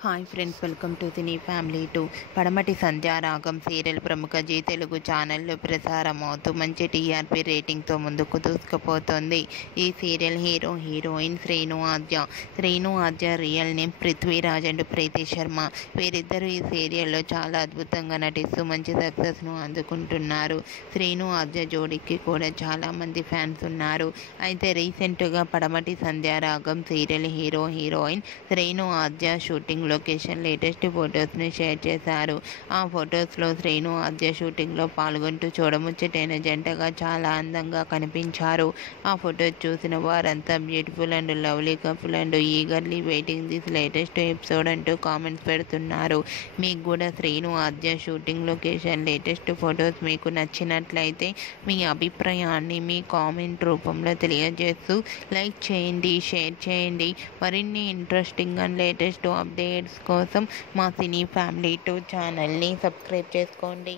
Hi friends, welcome to cine family two. Padamati Sandhyaragam serial ప్రముఖ జీ తెలుగు ఛానల్లో ప్రసారం అవుతూ మంచి టీఆర్పీ రేటింగ్తో ముందుకు దూసుకుపోతుంది. ఈ serial heroine Sreenu Aadya real name Prithviraj and Preethi Sharma. వీరిద్దరూ ఈ సీరియల్లో చాలా అద్భుతంగా నటిస్తూ మంచి సక్సెస్ను అందుకుంటున్నారు. శ్రీను ఆద్య జోడీకి కూడా చాలామంది ఫ్యాన్స్ ఉన్నారు. అయితే రీసెంట్గా పడమటి సంధ్యారాగం సీరియల్ హీరోయిన్ శ్రీను ఆద్య షూటింగ్ లొకేషన్ లేటెస్ట్ ఫొటోస్ని షేర్ చేశారు. ఆ ఫొటోస్లో శ్రీను ఆద్య షూటింగ్లో పాల్గొంటూ చూడముచ్చటైన జంటగా చాలా అందంగా కనిపించారు. ఆ ఫొటోస్ చూసిన వారంతా beautiful and lovely couple and eagerly waiting this latest episode అంటూ కామెంట్స్ పెడుతున్నారు. మీకు కూడా శ్రీను ఆద్య షూటింగ్ లొకేషన్ లేటెస్ట్ ఫొటోస్ మీకు నచ్చినట్లయితే మీ అభిప్రాయాన్ని మీ కామెంట్ రూపంలో తెలియజేస్తూ లైక్ చేయండి, షేర్ చేయండి. మరిన్ని ఇంట్రెస్టింగ్ అండ్ లేటెస్ట్ అప్డేట్స్ కోసం మా సినీ ఫ్యామిలీ 2 ఛానల్ని సబ్స్క్రైబ్ చేసుకోండి.